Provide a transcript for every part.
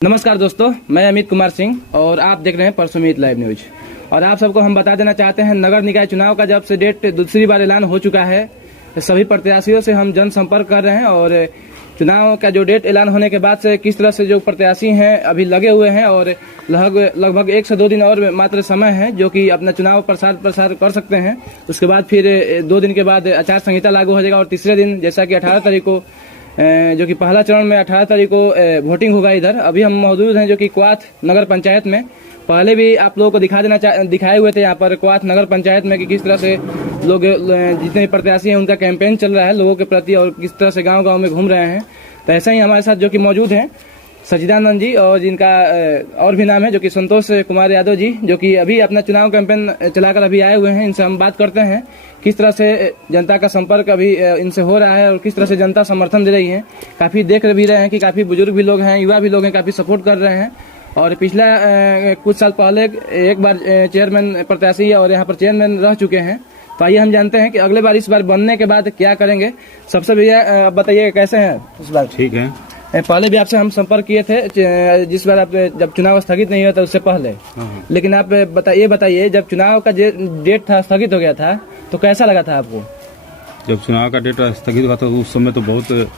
नमस्कार दोस्तों, मैं अमित कुमार सिंह और आप देख रहे हैं परसोमीत लाइव न्यूज। और आप सबको हम बता देना चाहते हैं, नगर निकाय चुनाव का जब से डेट दूसरी बार ऐलान हो चुका है, सभी प्रत्याशियों से हम जनसंपर्क कर रहे हैं और चुनाव का जो डेट ऐलान होने के बाद से किस तरह से जो प्रत्याशी हैं अभी लगे हुए हैं और लगभग 1 से 2 दिन और मात्र समय है जो कि अपना चुनाव प्रसार कर सकते हैं। उसके बाद फिर 2 दिन के बाद आचार संहिता लागू हो जाएगा और तीसरे दिन जैसा कि 18 तारीख को जो कि पहला चरण में 18 तारीख को वोटिंग होगा। इधर अभी हम मौजूद हैं जो कि क्वाथ नगर पंचायत में। पहले भी आप लोगों को दिखाए हुए थे यहाँ पर क्वाथ नगर पंचायत में कि किस तरह से लोग जितने प्रत्याशी हैं उनका कैंपेन चल रहा है लोगों के प्रति और किस तरह से गांव-गांव में घूम रहे हैं। तो ऐसा ही हमारे साथ जो कि मौजूद हैं सचिदानंद जी और जिनका और भी नाम है जो कि संतोष कुमार यादव जी, जो कि अभी अपना चुनाव कैंपेन चलाकर अभी आए हुए हैं। इनसे हम बात करते हैं किस तरह से जनता का संपर्क अभी इनसे हो रहा है और किस तरह से जनता समर्थन दे रही है। काफी देख भी रहे हैं कि काफी बुजुर्ग भी लोग हैं, युवा भी लोग हैं, काफी सपोर्ट कर रहे हैं। और पिछला कुछ साल पहले एक बार चेयरमैन प्रत्याशी और यहाँ पर चेयरमैन रह चुके हैं। तो आइए हम जानते हैं कि अगले बार इस बार बनने के बाद क्या करेंगे। सबसे भैया आप बताइए कैसे हैं इस बार? ठीक है। पहले भी आपसे हम संपर्क किए थे जिस बार आप जब चुनाव स्थगित नहीं हुआ था उससे पहले, लेकिन आप बताइए जब चुनाव का डेट था स्थगित हो गया था तो कैसा लगा था आपको? जब चुनाव का डेट स्थगित हुआ था उस समय तो बहुत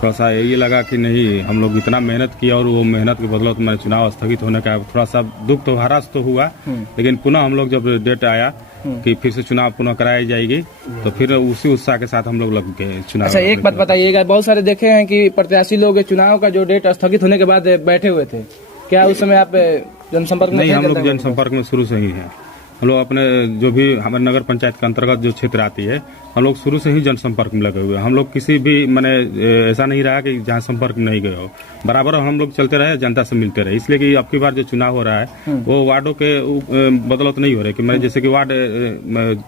थोड़ा सा यही लगा कि नहीं, हम लोग इतना मेहनत किया और वो मेहनत के बदौलत तो मैंने चुनाव स्थगित होने का थोड़ा सा दुख तो हरास तो हुआ। लेकिन पुनः हम लोग जब डेट आया कि फिर से चुनाव पुनः कराई जाएगी तो फिर उसी उत्साह के साथ हम लोग लग गए चुनाव। अच्छा, एक बात बताइएगा, बहुत सारे देखे हैं कि प्रत्याशी लोग चुनाव का जो डेट स्थगित होने के बाद बैठे हुए थे, क्या उस समय आप जनसंपर्क में? नहीं, हम लोग जनसंपर्क में शुरू से ही हैं। हम लोग अपने जो भी हमारे नगर पंचायत के अंतर्गत जो क्षेत्र आती है हम लोग शुरू से ही जनसंपर्क में लगे हुए हैं। हम लोग किसी भी मैंने ऐसा नहीं रहा कि जहाँ संपर्क में नहीं गए हो, बराबर हम लोग चलते रहे, जनता से मिलते रहे। इसलिए कि अब की बार जो चुनाव हो रहा है वो वार्डों के बदौलत नहीं हो रहे कि मैं जैसे कि वार्ड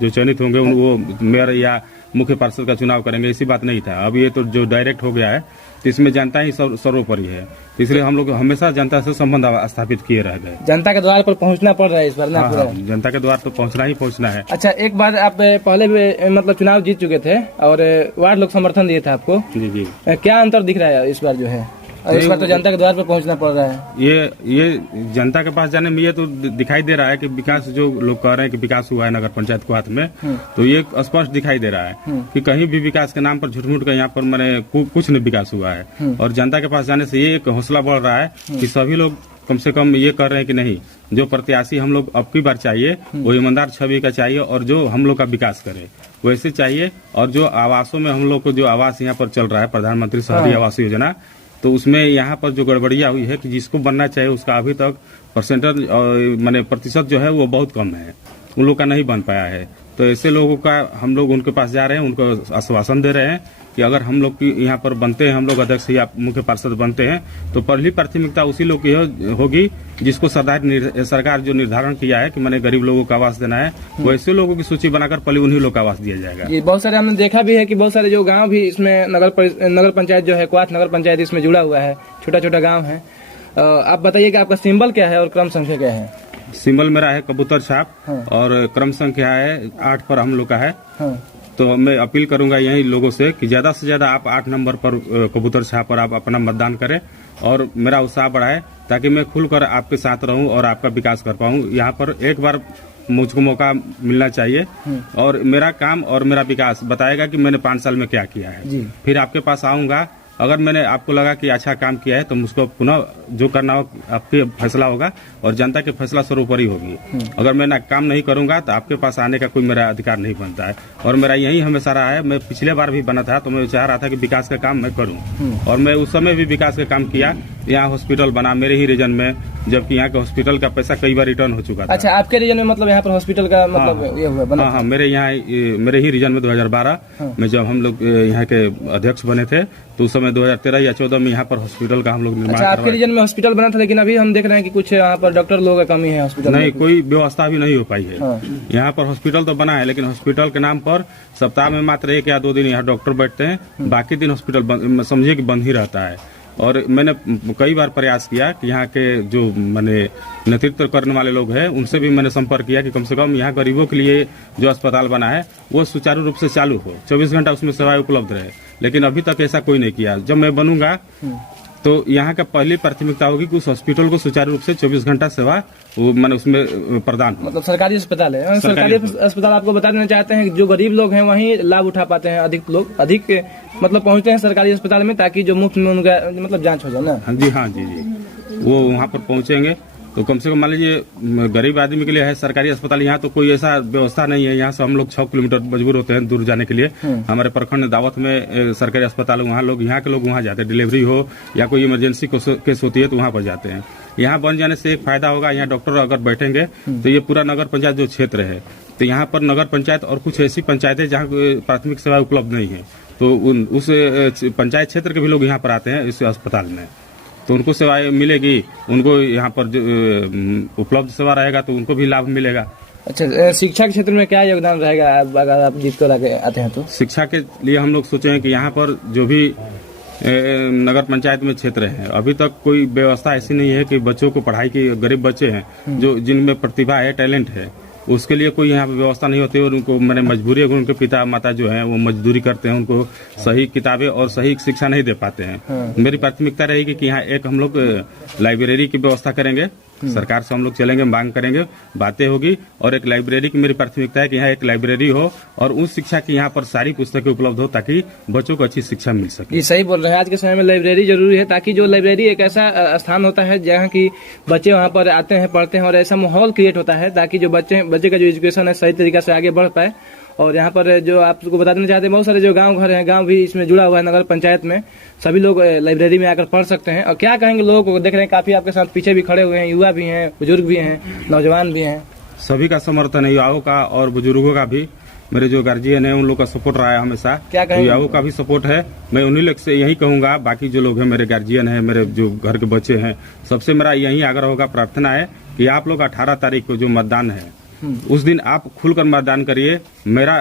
जो चयनित होंगे वो मेयर या मुख्य पार्षद का चुनाव करेंगे, ऐसी बात नहीं था। अब ये तो जो डायरेक्ट हो गया है तो इसमें जनता ही सर्वोपरि है। इसलिए हम लोग हमेशा जनता से संबंध स्थापित किए रह गए। जनता के द्वार पर पहुंचना पड़ रहा है इस बार ना? हाँ, जनता के द्वार तो पहुंचना है। अच्छा, एक बार आप पहले भी मतलब चुनाव जीत चुके थे और वार्ड लोग समर्थन दिए थे आपको। जी जी। क्या अंतर दिख रहा है इस बार जो है? और इस बार तो जनता के द्वार पर पहुंचना पड़ रहा है। ये जनता के पास जाने में ये तो दिखाई दे रहा है कि विकास, जो लोग कह रहे हैं कि विकास हुआ है नगर पंचायत को हाथ में, तो ये स्पष्ट दिखाई दे रहा है कि कहीं भी विकास के नाम पर झूठ-मूठ का यहाँ पर मैंने कुछ नहीं विकास हुआ है। और जनता के पास जाने से ये एक हौसला बढ़ रहा है कि सभी लोग कम से कम ये कर रहे हैं कि नहीं, जो प्रत्याशी हम लोग अब की बार चाहिए वो ईमानदार छवि का चाहिए और जो हम लोग का विकास करे वैसे चाहिए। और जो आवासों में हम लोग को जो आवास यहाँ पर चल रहा है, प्रधानमंत्री शहरी आवास योजना, तो उसमें यहाँ पर जो गड़बड़िया हुई है कि जिसको बनना चाहिए उसका अभी तक परसेंटेज माने प्रतिशत जो है वो बहुत कम है, उन लोग का नहीं बन पाया है। तो ऐसे लोगों का हम लोग उनके पास जा रहे हैं, उनको आश्वासन दे रहे हैं कि अगर हम लोग की यहाँ पर बनते हैं, हम लोग अध्यक्ष या मुख्य पार्षद बनते हैं तो पहली प्राथमिकता उसी लोग की होगी जिसको सरकार जो निर्धारण किया है कि मैंने गरीब लोगों को आवास देना है, वैसे लोगों की सूची बनाकर पहले उन्हीं लोग को आवास दिया जाएगा। ये बहुत सारे हमने देखा भी है कि बहुत सारे जो गांव भी इसमें नगर पंचायत जो है क्वाथ नगर पंचायत इसमें जुड़ा हुआ है, छोटा छोटा गाँव है। आप बताइए कि आपका सिंबल क्या है और क्रम संख्या क्या है? सिंबल मेरा है कबूतर छाप और क्रम संख्या है 8 पर हम लोग का है। तो मैं अपील करूंगा यही लोगों से कि ज्यादा से ज्यादा आप 8 नंबर पर कबूतर छाप पर आप अपना मतदान करें और मेरा उत्साह बढ़ाए ताकि मैं खुलकर आपके साथ रहूं और आपका विकास कर पाऊं। यहाँ पर एक बार मुझको मौका मिलना चाहिए और मेरा काम और मेरा विकास बताएगा कि मैंने 5 साल में क्या किया है। फिर आपके पास आऊंगा, अगर मैंने आपको लगा कि अच्छा काम किया है तो मुझको पुनः जो करना हो आपके फैसला होगा और जनता के फैसला सर्वोपरि होगी। अगर मैं काम नहीं करूंगा तो आपके पास आने का कोई मेरा अधिकार नहीं बनता है। और मेरा यही हमेशा रहा है, मैं पिछले बार भी बना था तो मैं चाह रहा था कि विकास का काम मैं करूं और मैं उस समय भी विकास का काम किया। यहाँ हॉस्पिटल बना मेरे ही रीजन में, जबकि यहाँ के हॉस्पिटल का पैसा कई बार रिटर्न हो चुका था। अच्छा, आपके रीजन में मतलब यहाँ पर हॉस्पिटल का मतलब ये हुआ बना? हाँ, मेरे ही रीजन में 2012 में जब हम लोग यहाँ के अध्यक्ष बने थे तो उस समय 2013 या 14 में यहाँ पर हॉस्पिटल का हम लोग निर्माण। अच्छा, आपके रीजन में हॉस्पिटल बना था, लेकिन अभी हम देख रहे हैं कि कुछ यहाँ पर डॉक्टर लोगों का कमी है हॉस्पिटल नहीं, कोई व्यवस्था भी नहीं हो पाई है। यहाँ पर हॉस्पिटल तो बना है लेकिन हॉस्पिटल के नाम पर सप्ताह में मात्र 1 या 2 दिन यहाँ डॉक्टर बैठते हैं, बाकी दिन हॉस्पिटल समझिए कि बंद ही रहता है। और मैंने कई बार प्रयास किया कि यहाँ के जो मैंने नेतृत्व करने वाले लोग हैं उनसे भी मैंने संपर्क किया कि कम से कम यहाँ गरीबों के लिए जो अस्पताल बना है वो सुचारू रूप से चालू हो, 24 घंटा उसमें सेवाएं उपलब्ध रहे। लेकिन अभी तक ऐसा कोई नहीं किया। जब मैं बनूंगा तो यहाँ का पहली प्राथमिकता होगी कि उस हॉस्पिटल को सुचारू रूप से 24 घंटा सेवा वो मैंने उसमें प्रदान हो। मतलब सरकारी अस्पताल है, सरकारी अस्पताल आपको बता देना चाहते हैं कि जो गरीब लोग हैं वहीं लाभ उठा पाते हैं, अधिक लोग अधिक मतलब पहुंचते हैं सरकारी अस्पताल में, ताकि जो मुफ्त में उनका मतलब जांच हो जाए ना। हाँ जी, वो वहाँ पर पहुँचेंगे तो कम से कम मान लीजिए गरीब आदमी के लिए है सरकारी अस्पताल। यहाँ तो कोई ऐसा व्यवस्था नहीं है, यहाँ से हम लोग 6 किलोमीटर मजबूर होते हैं दूर जाने के लिए। हमारे प्रखंड दावत में सरकारी अस्पताल, वहाँ लोग, यहाँ के लोग वहाँ जाते हैं, डिलीवरी हो या कोई इमरजेंसी केस होती है तो वहाँ पर जाते हैं। यहाँ बन जाने से एक फायदा होगा, यहाँ डॉक्टर अगर बैठेंगे तो ये पूरा नगर पंचायत जो क्षेत्र है, तो यहाँ पर नगर पंचायत और कुछ ऐसी पंचायतें जहाँ प्राथमिक सेवा उपलब्ध नहीं है, तो उस पंचायत क्षेत्र के भी लोग यहाँ पर आते हैं इस अस्पताल में, तो उनको सेवाएं मिलेगी, उनको यहाँ पर उपलब्ध सेवा रहेगा तो उनको भी लाभ मिलेगा। अच्छा, शिक्षा के क्षेत्र में क्या योगदान रहेगा अगर आप जीत कर आते हैं तो? शिक्षा के लिए हम लोग सोचे हैं कि यहाँ पर जो भी नगर पंचायत में क्षेत्र है, अभी तक कोई व्यवस्था ऐसी नहीं है कि बच्चों को पढ़ाई की, गरीब बच्चे हैं जो जिनमें प्रतिभा है, टैलेंट है, उसके लिए कोई यहाँ पे व्यवस्था नहीं होती और उनको मैंने मजबूरी है, उनके पिता माता जो हैं वो मजदूरी करते हैं, उनको सही किताबें और सही शिक्षा नहीं दे पाते हैं। मेरी प्राथमिकता रहेगी कि यहाँ एक हम लोग लाइब्रेरी की व्यवस्था करेंगे, सरकार से हम लोग चलेंगे, मांग करेंगे, बातें होगी, और एक लाइब्रेरी की मेरी प्राथमिकता है कि यहाँ एक लाइब्रेरी हो और उस शिक्षा की यहाँ पर सारी पुस्तकें उपलब्ध हो ताकि बच्चों को अच्छी शिक्षा मिल सके। ये सही बोल रहे हैं, आज के समय में लाइब्रेरी जरूरी है, ताकि जो लाइब्रेरी एक ऐसा स्थान होता है जहाँ की बच्चे वहाँ पर आते हैं, पढ़ते हैं और ऐसा माहौल क्रिएट होता है ताकि जो बच्चे का जो एजुकेशन है सही तरीके से आगे बढ़ पाए। और यहाँ पर जो आपको बता देना चाहते हैं, बहुत सारे जो गांव घर हैं, गांव भी इसमें जुड़ा हुआ है नगर पंचायत में, सभी लोग लाइब्रेरी में आकर पढ़ सकते हैं। और क्या कहेंगे लोगों को, देख रहे हैं काफी आपके साथ पीछे भी खड़े हुए हैं, युवा भी हैं, बुजुर्ग भी हैं, नौजवान भी हैं, सभी का समर्थन है, युवाओं का और बुजुर्गों का भी। मेरे जो गार्जियन है उन लोग का सपोर्ट रहा है हमेशा। क्या कहेंगे? युवाओं का भी सपोर्ट है, मैं उन्हीं लोग से यही कहूंगा। बाकी जो लोग हैं, मेरे गार्जियन है, मेरे जो घर के बच्चे हैं, सबसे मेरा यही आग्रह होगा, प्रार्थना है कि आप लोग 18 तारीख को जो मतदान है उस दिन आप खुलकर मतदान करिए, मेरा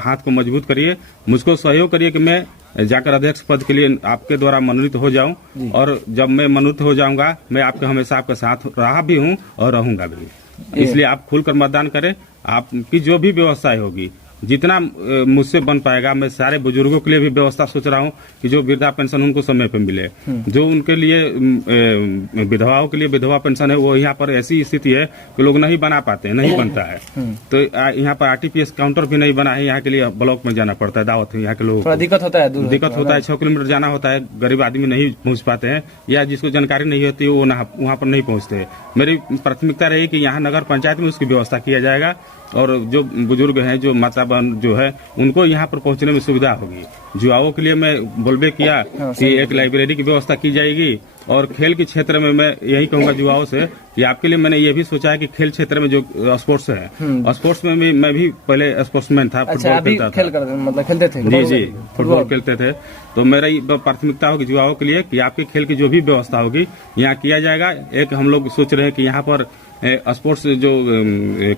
हाथ को मजबूत करिए, मुझको सहयोग करिए कि मैं जाकर अध्यक्ष पद के लिए आपके द्वारा मनोनीत हो जाऊं, और जब मैं मनोनीत हो जाऊंगा मैं आपके हमेशा आपके साथ रहा भी हूं और रहूंगा भी। इसलिए आप खुलकर मतदान करें। आपकी जो भी व्यवस्थाएं होगी, जितना मुझसे बन पाएगा, मैं सारे बुजुर्गों के लिए भी व्यवस्था सोच रहा हूँ कि जो वृद्धा पेंशन उनको समय पे मिले, जो उनके लिए विधवाओं के लिए विधवा पेंशन है, वो यहाँ पर ऐसी स्थिति है कि लोग नहीं बना पाते हैं, नहीं बनता है। तो यहाँ पर RTPS काउंटर भी नहीं बना है, यहाँ के लिए ब्लॉक में जाना पड़ता है, दावत है, यहाँ के लोगों को दिक्कत होता है, 6 किलोमीटर जाना होता है, गरीब आदमी नहीं पहुँच पाते हैं, या जिसको जानकारी नहीं होती वो वहाँ पर नहीं पहुँचते। मेरी प्राथमिकता रही कि यहाँ नगर पंचायत में उसकी व्यवस्था किया जाएगा, और जो बुजुर्ग हैं, जो माता बहन जो है, उनको यहाँ पर पहुँचने में सुविधा होगी। युवाओं के लिए मैं बोलबे किया कि एक लाइब्रेरी की व्यवस्था की जाएगी, और खेल के क्षेत्र में मैं यही कहूंगा युवाओं से कि आपके लिए मैंने ये भी सोचा है कि खेल क्षेत्र में जो स्पोर्ट्स है, स्पोर्ट्स में भी मैं भी पहले स्पोर्ट्समैन था, फुटबॉल खेलता था, मतलब खेलते थे। जी, फुटबॉल खेलते थे। तो मेरा प्राथमिकता होगी युवाओं के लिए कि आपके खेल की जो भी व्यवस्था होगी यहाँ किया जाएगा। एक हम लोग सोच रहे हैं कि यहाँ पर स्पोर्ट्स जो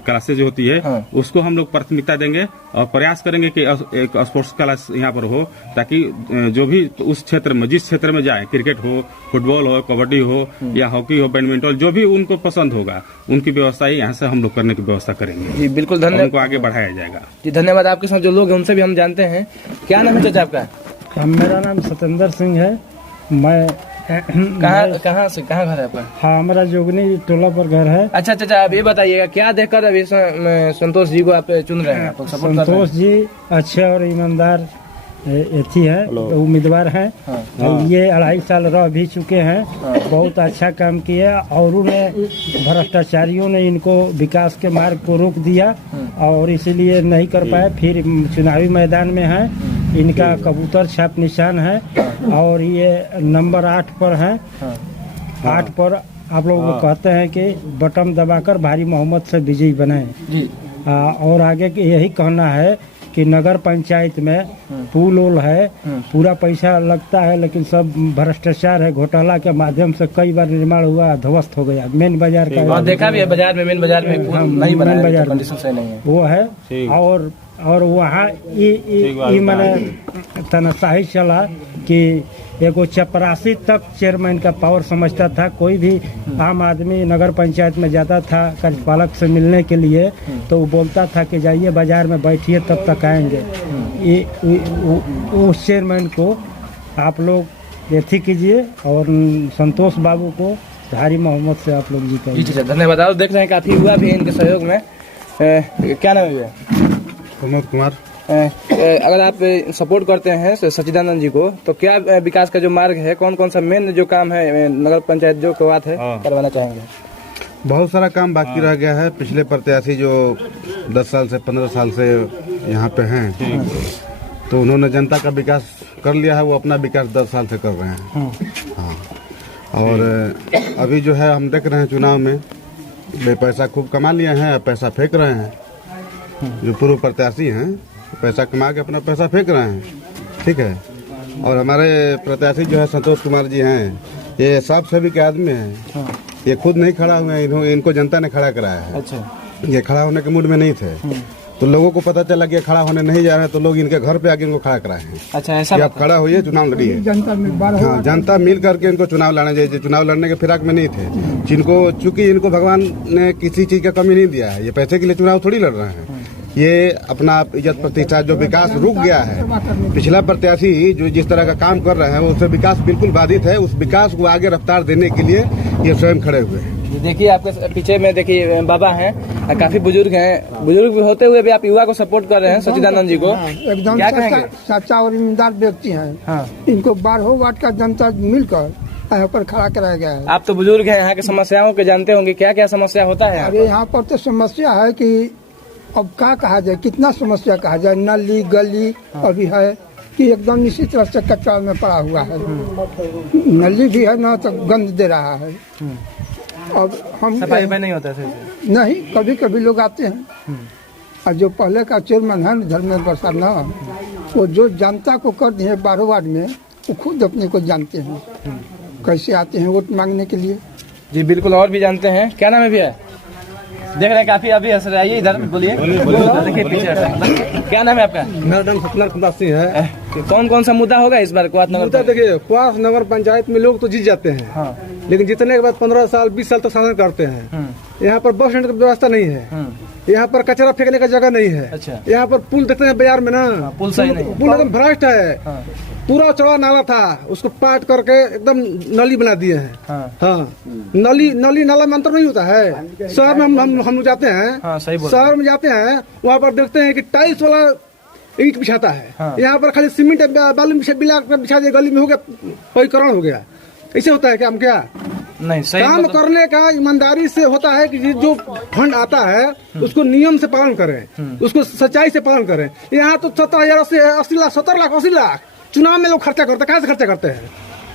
क्लासेज होती है, उसको हम लोग प्राथमिकता देंगे और प्रयास करेंगे कि एक स्पोर्ट्स क्लास यहाँ पर हो, ताकि जो भी उस क्षेत्र में, जिस क्षेत्र में जाए, क्रिकेट हो, फुटबॉल हो, कबड्डी हो या हॉकी हो, बैडमिंटन, जो भी उनको पसंद होगा, उनकी व्यवस्था यहाँ से हम लोग करने की व्यवस्था करेंगे। जी बिल्कुल, धन्यवाद। उनको आगे बढ़ाया जाएगा। जी धन्यवाद। आपके साथ जो लोग हैं उनसे भी हम जानते हैं। क्या नाम है चाचा आपका? मेरा नाम सतेंद्र सिंह है। मैं कहाँ घर है आपका? हाँ, हमारा जोगनी टोला पर घर है। अच्छा चाचा, अब ये बताइएगा, क्या देखकर अभी संतोष जी को आप चुन रहे हैं? संतोष जी अच्छे और ईमानदार एथी है, उम्मीदवार हैं। ये 2.5 साल रह भी चुके हैं, बहुत अच्छा काम किए, और उन्हें भ्रष्टाचारियों ने इनको विकास के मार्ग को रोक दिया और इसलिए नहीं कर पाए। फिर चुनावी मैदान में है, इनका कबूतर छाप निशान है और ये नंबर 8 पर है। 8 पर आप लोग कहते हैं कि बटन दबाकर भारी मोहम्मद से विजयी बनाए। और आगे यही कहना है कि नगर पंचायत में पुल उल है, पूरा पैसा लगता है, लेकिन सब भ्रष्टाचार है, घोटाला के माध्यम से कई बार निर्माण हुआ, ध्वस्त हो गया। मेन बाजार का देखा भी है, बाजार में, मेन बाजार में नहीं बना है, बाजार कंडीशन सही नहीं है, वो है। और वहाँ मैंने तनाशाही चला कि एगो चपरासी तक चेयरमैन का पावर समझता था। कोई भी आम आदमी नगर पंचायत में जाता था कार्यपालक से मिलने के लिए, तो वो बोलता था कि जाइए बाजार में बैठिए तब तक आएंगे। उस चेयरमैन को आप लोग एथी कीजिए और संतोष बाबू को धारी मोहम्मद से आप लोग जी जीताइए। ठीक है, धन्यवाद। और देख रहे हैं काफी हुआ भी है इनके सहयोग में। क्या नाम है भैया? प्रमोद कुमार। अगर आप सपोर्ट करते हैं सच्चिदानंद जी को, तो क्या विकास का जो मार्ग है, कौन कौन सा मेन जो काम है नगर पंचायत जो की बात है करवाना चाहेंगे? बहुत सारा काम बाकी रह गया है। पिछले प्रत्याशी जो 10 साल से 15 साल से यहाँ पे हैं, तो उन्होंने जनता का विकास कर लिया है, वो अपना विकास 10 साल से कर रहे हैं। हाँ, और अभी जो है हम देख रहे हैं चुनाव में वे पैसा खूब कमा लिए हैं, पैसा फेंक रहे हैं। जो पूर्व प्रत्याशी हैं पैसा कमा के अपना पैसा फेंक रहे हैं, ठीक है। और हमारे प्रत्याशी जो है संतोष कुमार जी हैं, ये साफ सभी के आदमी हैं। ये खुद नहीं खड़ा हुए हैं, इनको जनता ने खड़ा कराया है। अच्छा, ये खड़ा होने के मूड में नहीं थे, तो लोगों को पता चला कि ये खड़ा होने नहीं जा रहे, तो लोग इनके घर पे आके इनको खड़ा कराए हैं। अच्छा, ऐसा कि आप खड़ा होइए, चुनाव लड़िए। हाँ, जनता मिल करके इनको चुनाव लड़ना चाहिए। चुनाव लड़ने के फिराक में नहीं थे, जिनको चूंकि इनको भगवान ने किसी चीज का कमी नहीं दिया है, ये पैसे के लिए चुनाव थोड़ी लड़ रहे हैं। ये अपना इज्जत प्रतिष्ठा, जो विकास रुक गया है, पिछला प्रत्याशी जो जिस तरह का काम कर रहे हैं उससे विकास बिल्कुल बाधित है। उस विकास को आगे रफ्तार देने के लिए ये स्वयं खड़े हुए हैं। देखिए आपके पीछे में देखिए बाबा हैं, काफी बुजुर्ग हैं। बुजुर्ग होते हुए भी आप युवा को सपोर्ट कर रहे हैं सच्चिदानंद जी को, एकदम क्या कहेंगे? सच्चा और ईमानदार व्यक्ति हैं। हाँ, इनको 12 वार्ड का जनता मिलकर यहाँ पर खड़ा कराया गया है। आप तो बुजुर्ग हैं, यहाँ की समस्याओं के जानते होंगे, क्या क्या समस्या होता है? अरे यहाँ पर तो समस्या है कि अब क्या कहा जाए, कितना समस्या कहा जाए। नली गली अभी है कि एकदम निश्चित तरह से कच्चा में पड़ा हुआ है। नली भी है ना, तो गंद दे रहा है। अब हम सफाई नहीं होता है? नहीं, कभी कभी लोग आते हैं। और जो पहले का चेयरमैन है धर्मेंद्र प्रसाद ना, वो जो जनता को कर दिए 12 वार्ड में, वो खुद अपने को जानते हैं कैसे आते हैं वोट मांगने के लिए। जी बिल्कुल, और भी जानते हैं। क्या नाम है भैया? देख रहे हैं काफी अभी हंस रहे हैं, इधर बोलिए। देखिए पीछे, क्या नाम है आपका? मेरा नाम सत्यनारायण कुमार सिंह है। कौन कौन सा मुद्दा होगा इस बार क्वाथ नगर? मुद्दा देखिए, क्वाथ नगर पंचायत में लोग तो जीत जाते हैं। हाँ, लेकिन जीतने के बाद 15 साल 20 साल तक शासन करते हैं। यहाँ पर बस स्टैंड की व्यवस्था नहीं है, यहाँ पर कचरा फेंकने का जगह नहीं है। अच्छा, यहाँ पर पुल देखते हैं बाजार में ना, पुल सही नहीं है। पुल एकदम भ्रष्ट है। पूरा चौड़ा नाला था, उसको पाट करके एकदम नली बना दिए हैं। हाँ, नली नाला में अंतर नहीं होता है। शहर में हम लोग जाते हैं, शहर में जाते हैं, वहाँ पर देखते हैं कि टाइल्स वाला ईंट बिछाता है। यहाँ पर खाली सीमेंट बालू बिछा दिया, गली में हो गया, परिकरण हो गया। ऐसे होता है क्या? हम क्या नहीं सही काम करने का ईमानदारी से होता है कि जो फंड आता है उसको नियम से पालन करें, उसको सच्चाई से पालन करें। यहाँ तो 70,000 से 80 लाख 80 लाख चुनाव में लोग खर्चा करते हैं। कहाँ से खर्चा करते हैं?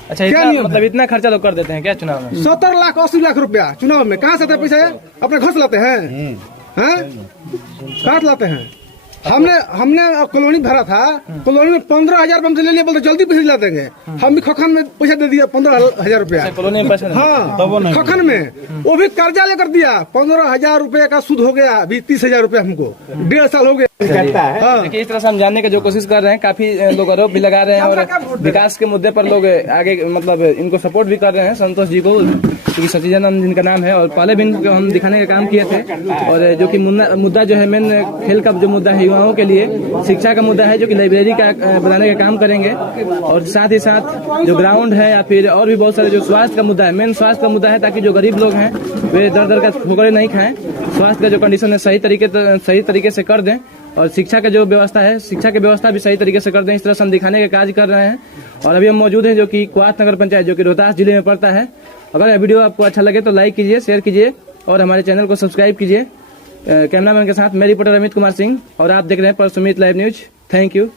अच्छा, इतना मतलब इतना खर्चा लोग कर देते हैं क्या चुनाव में? 70 लाख 80 लाख रुपया चुनाव में कहाँ से आते हैं? पैसा अपने घर से लाते हैं, कहाँ से लाते हैं? हमने कॉलोनी भरा था, कॉलोनी में 15,000 हमसे ले लिया, बोलते जल्दी पैसे दिला देंगे। हम भी खखन में पैसा दे दिया 15,000 रुपया कॉलोनी में पैसा। हाँ, खखन में वो भी कर्जा लेकर दिया। 15,000 रुपये का सूद हो गया, अभी 30,000 रुपया हमको 1.5 साल हो गया। देखिए इस तरह से हम जानने की जो कोशिश कर रहे हैं, काफी लोग आरोप भी लगा रहे हैं और विकास के मुद्दे पर लोग आगे मतलब इनको सपोर्ट भी कर रहे हैं संतोष जी को, क्योंकि सच्चिदानंद जिनका नाम है। और पहले भी इनको हम दिखाने का काम किए थे, और जो कि मुद्दा जो है मेन खेल का जो मुद्दा है युवाओं के लिए, शिक्षा का मुद्दा है, जो कि लाइब्रेरी का बनाने का काम करेंगे। और साथ ही साथ जो ग्राउंड है या फिर और भी बहुत सारे जो स्वास्थ्य का मुद्दा है, मेन स्वास्थ्य का मुद्दा है, ताकि जो गरीब लोग हैं वे दर दर का ठोकरें नहीं खाएं, स्वास्थ्य का जो कंडीशन है सही तरीके से कर दें, और शिक्षा का जो व्यवस्था है, शिक्षा की व्यवस्था भी सही तरीके से कर दें। इस तरह से हम दिखाने का कार्य कर रहे हैं। और अभी हम मौजूद हैं जो कि क्वाथ नगर पंचायत, जो कि रोहतास जिले में पड़ता है। अगर यह वीडियो आपको अच्छा लगे तो लाइक कीजिए, शेयर कीजिए और हमारे चैनल को सब्सक्राइब कीजिए। कैमरामैन के साथ मैं रिपोर्टर अमित कुमार सिंह, और आप देख रहे हैं परसुमित लाइव न्यूज। Thank you.